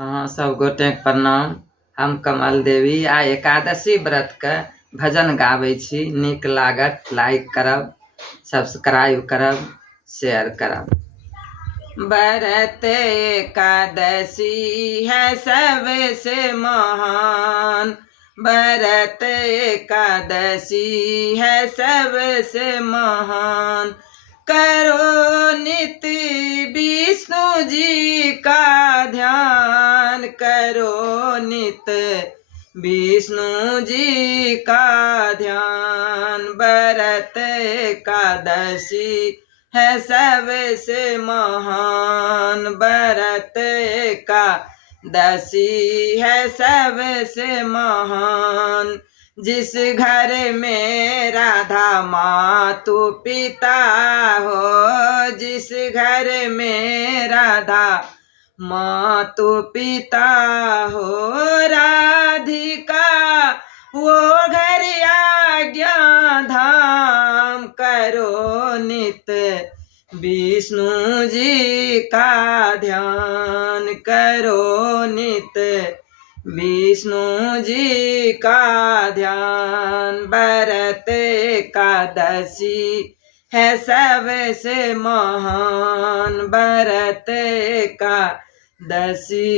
हाँ, सब गोटे के प्रणाम। हम कमल देवी आ एकादशी व्रत के भजन गाबै छी। नीक लागत लाइक करब, सब्सक्राइब करब, शेयर करब। व्रत एकादशी है सबसे महान, व्रत एकादशी है सबसे महान। करो नित्य विष्णु जी का ध्यान, करो नित्य विष्णु जी का ध्यान। व्रत एकादशी है सबसे महान, व्रत एकादशी है सबसे महान। जिस घर में राधा मातु पिता हो, जिस घर में राधा मातु पिता हो, राधिका वो घर आज्ञा धाम। करो नित्य विष्णु जी का ध्यान, करो नित्य विष्णु जी का ध्यान। व्रत एकादशी है सबसे महान, व्रत एकादशी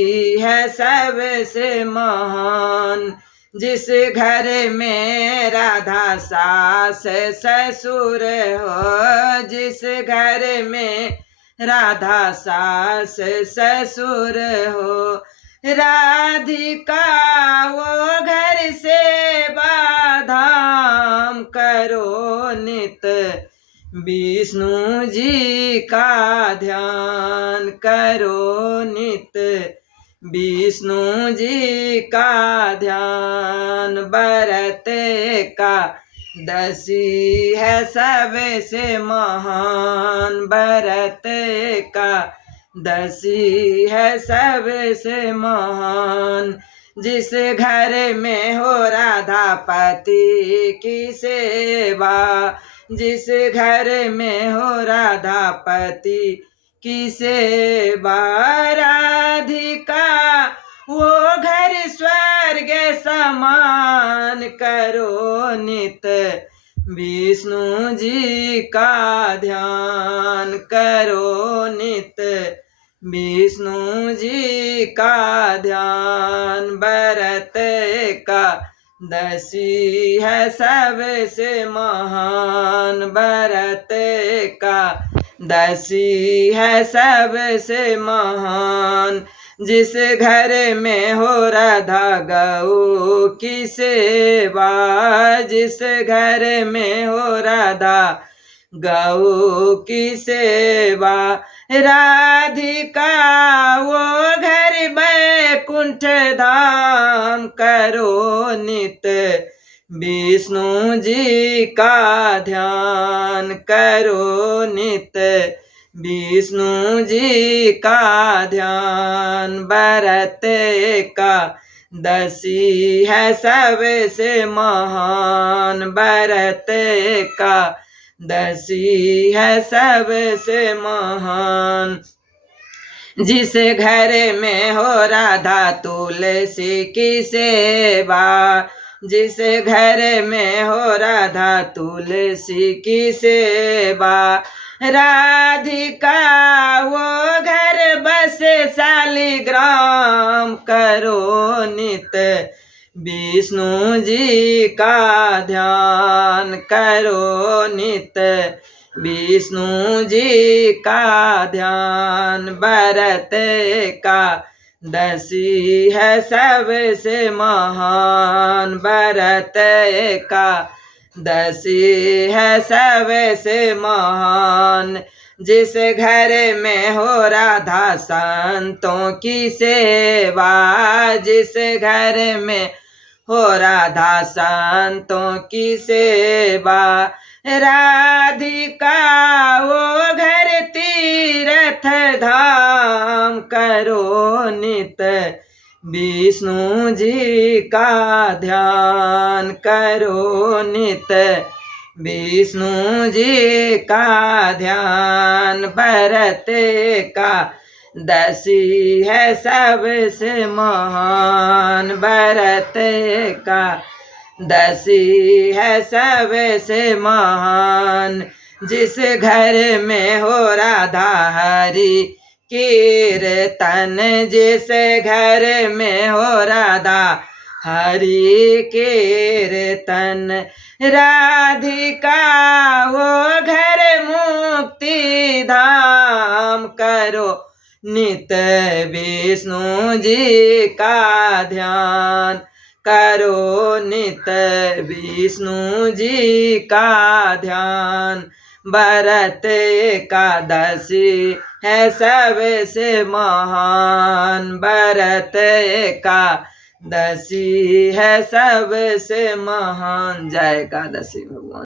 है सबसे महान। जिस घर में राधा सास ससुर हो, जिस घर में राधा सास ससुर हो, राधिका वो घर से बाधाम। करो नित्य विष्णु जी का ध्यान, करो नित्य विष्णु जी का ध्यान। व्रत एकादशी है सबसे महान, व्रत एकादशी है सबसे महान। जिस घर में हो राधा पति की सेवा, जिस घर में हो राधा पति की सेवा, राधिका वो घर स्वर्ग समान। करो नित्य विष्णु जी का ध्यान, करो नित्य विष्णु जी का ध्यान। व्रत एकादशी है सबसे महान, व्रत एकादशी है सबसे महान। जिस घर में हो राधा गौ की सेवा, जिस घर में हो राधा गौ की सेवा, राधिका वो घर बैकुंठ धाम। करो नित्य विष्णु जी का ध्यान, करो नित्य विष्णु जी का ध्यान। व्रत एकादशी है सबसे महान, व्रत एकादशी है सबसे महान। जिस घर में हो राधा तुलसी की सेवा, जिस घर में हो राधा तुलसी की सेवा, राधिका वो घर बस शालिग्राम। करो नित्य विष्णु जी का ध्यान, करो नित्य विष्णु जी का ध्यान। व्रत एकादशी है सबसे महान, व्रत एकादशी है सबसे महान। जिस घर में हो राधा संतों की सेवा, जिस घर में हो राधा संतों की सेवा, राधिका वो घर तीर्थ धाम। करो नित्य विष्णु जी का ध्यान, करो नित्य विष्णु जी का ध्यान। व्रत दसी है सबसे महान। व्रत का दसी है सबसे महान। जिस घर में हो राधा हरि कीर्तन, जिस घर में हो राधा हरि कीर्तन, राधिका वो घर मुक्ति धाम। करो नित विष्णु जी का ध्यान, करो नित विष्णु जी का ध्यान। व्रत एकादशी है सबसे महान। व्रत एकादशी है सबसे महान। जय एकादशी भगवान।